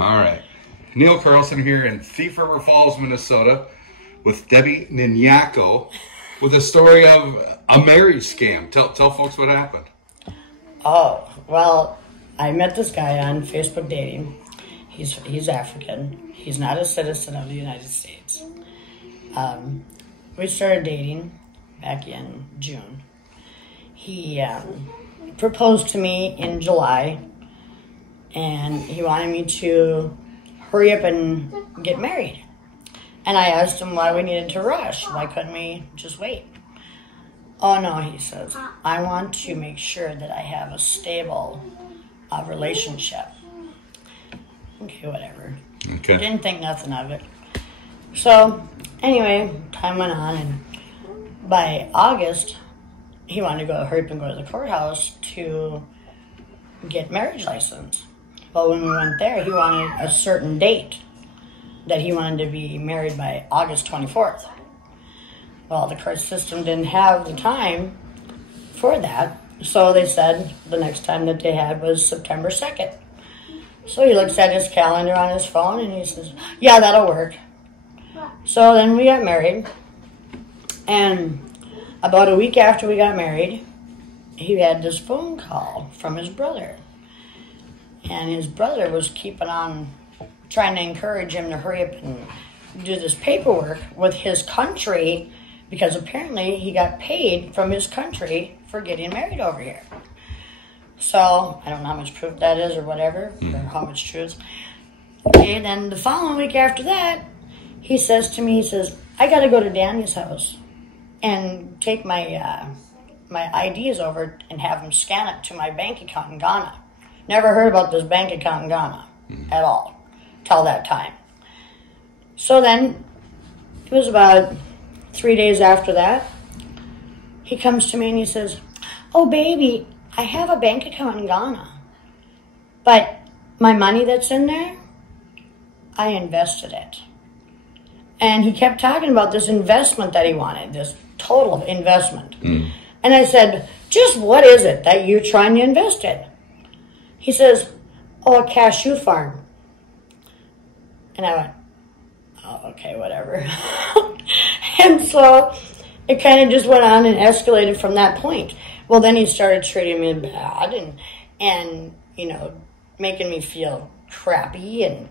All right. Neil Carlson here in Thief River Falls, Minnesota with Debbie Ninyako with a story of a marriage scam. Tell folks what happened. Oh, well, I met this guy on Facebook dating. He's African. He's not a citizen of the United States. We started dating back in June. He proposed to me in July, and he wanted me to hurry up and get married. And I asked him why we needed to rush. Why couldn't we just wait? Oh, no, he says, I want to make sure that I have a stable relationship. Okay, whatever. Okay. Didn't think nothing of it. So, anyway, time went on, and by August, he wanted to hurry up and go to the courthouse to get marriage license. Well, when we went there, he wanted a certain date that he wanted to be married by August 24th. Well, the court system didn't have the time for that, so they said the next time that they had was September 2nd. So he looks at his calendar on his phone and he says, yeah, that'll work. So then we got married, and about a week after we got married, he had this phone call from his brother. And his brother was keeping on trying to encourage him to hurry up and do this paperwork with his country, because apparently he got paid from his country for getting married over here. So, I don't know how much proof that is or whatever, or how much truth. Okay, then the following week after that, he says to me, he says, I got to go to Danny's house and take my my IDs over and have him scan it to my bank account in Ghana. Never heard about this bank account in Ghana at all till that time. So then, it was about 3 days after that, he comes to me and he says, oh, baby, I have a bank account in Ghana, but my money that's in there, I invested it. And he kept talking about this investment that he wanted, this total investment. And I said, just what is it that you're trying to invest in? He says, oh, a cashew farm. And I went, oh, okay, whatever. And so it kind of just went on and escalated from that point. Well, then he started treating me bad and you know, making me feel crappy. And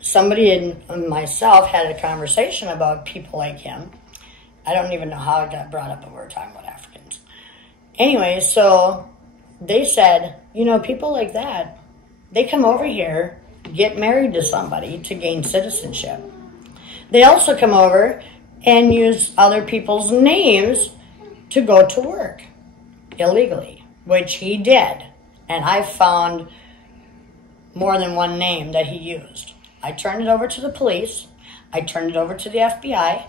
somebody and myself had a conversation about people like him. I don't even know how it got brought up, but we were talking about Africans. Anyway, so they said, you know, people like that, they come over here, get married to somebody to gain citizenship. They also come over and use other people's names to go to work illegally, which he did. And I found more than one name that he used. I turned it over to the police. I turned it over to the FBI.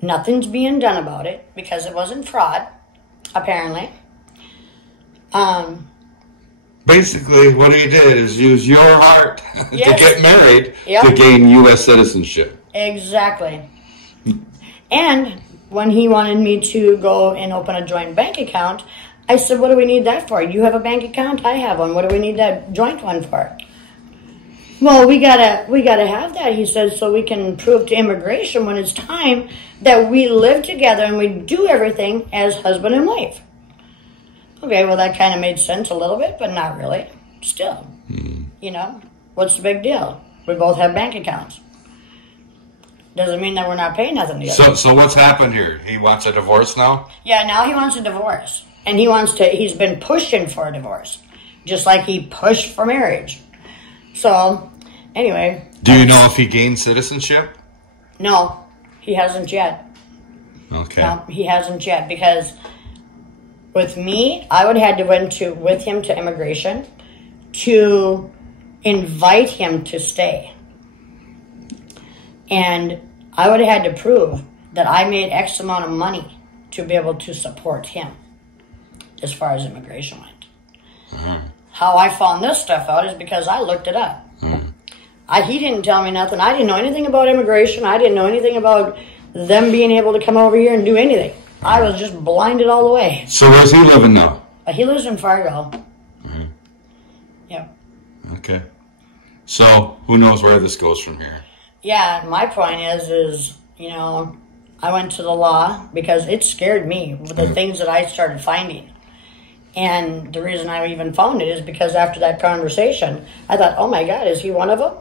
Nothing's being done about it because it wasn't fraud, apparently. Basically, what he did is use your heart to get married to gain U.S. citizenship. Exactly. And when he wanted me to go and open a joint bank account, I said, what do we need that for? You have a bank account? I have one. What do we need that joint one for? Well, we gotta have that, he says, so we can prove to immigration when it's time that we live together and we do everything as husband and wife. Okay, well, that kind of made sense a little bit, but not really. Still, you know, what's the big deal? We both have bank accounts. Doesn't mean that we're not paying nothing together. So what's happened here? He wants a divorce now? Yeah, now he wants a divorce. And he's been pushing for a divorce, just like he pushed for marriage. So, anyway. Do you know if he gained citizenship? No, he hasn't yet. Okay. No, he hasn't yet, because with me, I would have had to went with him to immigration to invite him to stay. And I would have had to prove that I made X amount of money to be able to support him as far as immigration went. How I found this stuff out is because I looked it up. He didn't tell me nothing. I didn't know anything about immigration. I didn't know anything about them being able to come over here and do anything. I was just blinded all the way. So where's he living now? He lives in Fargo. Yep. Okay. So who knows where this goes from here? Yeah, my point is, I went to the law because it scared me, the things that I started finding. And the reason I even found it is because after that conversation, I thought, oh my God, is he one of them?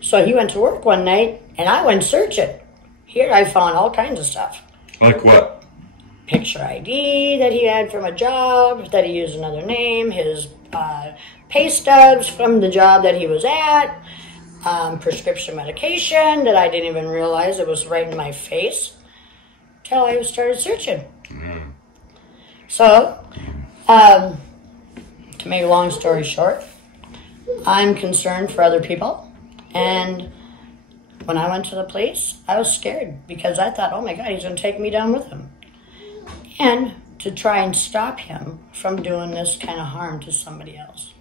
So he went to work one night, and I went searching. Here I found all kinds of stuff. Like what? Picture ID that he had from a job, that he used another name, his pay stubs from the job that he was at, prescription medication that I didn't even realize it was right in my face till I started searching. Mm. So, to make a long story short, I'm concerned for other people, and when I went to the police, I was scared because I thought, oh my God, he's going to take me down with him. And to try and stop him from doing this kind of harm to somebody else.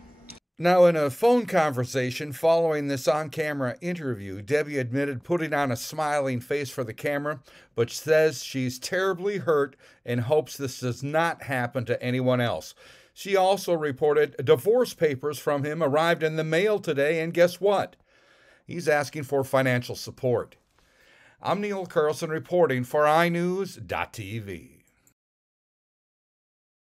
Now, in a phone conversation following this on-camera interview, Debbie admitted putting on a smiling face for the camera, but says she's terribly hurt and hopes this does not happen to anyone else. She also reported divorce papers from him arrived in the mail today, and guess what? He's asking for financial support. I'm Neil Carlson reporting for iNewZ.TV.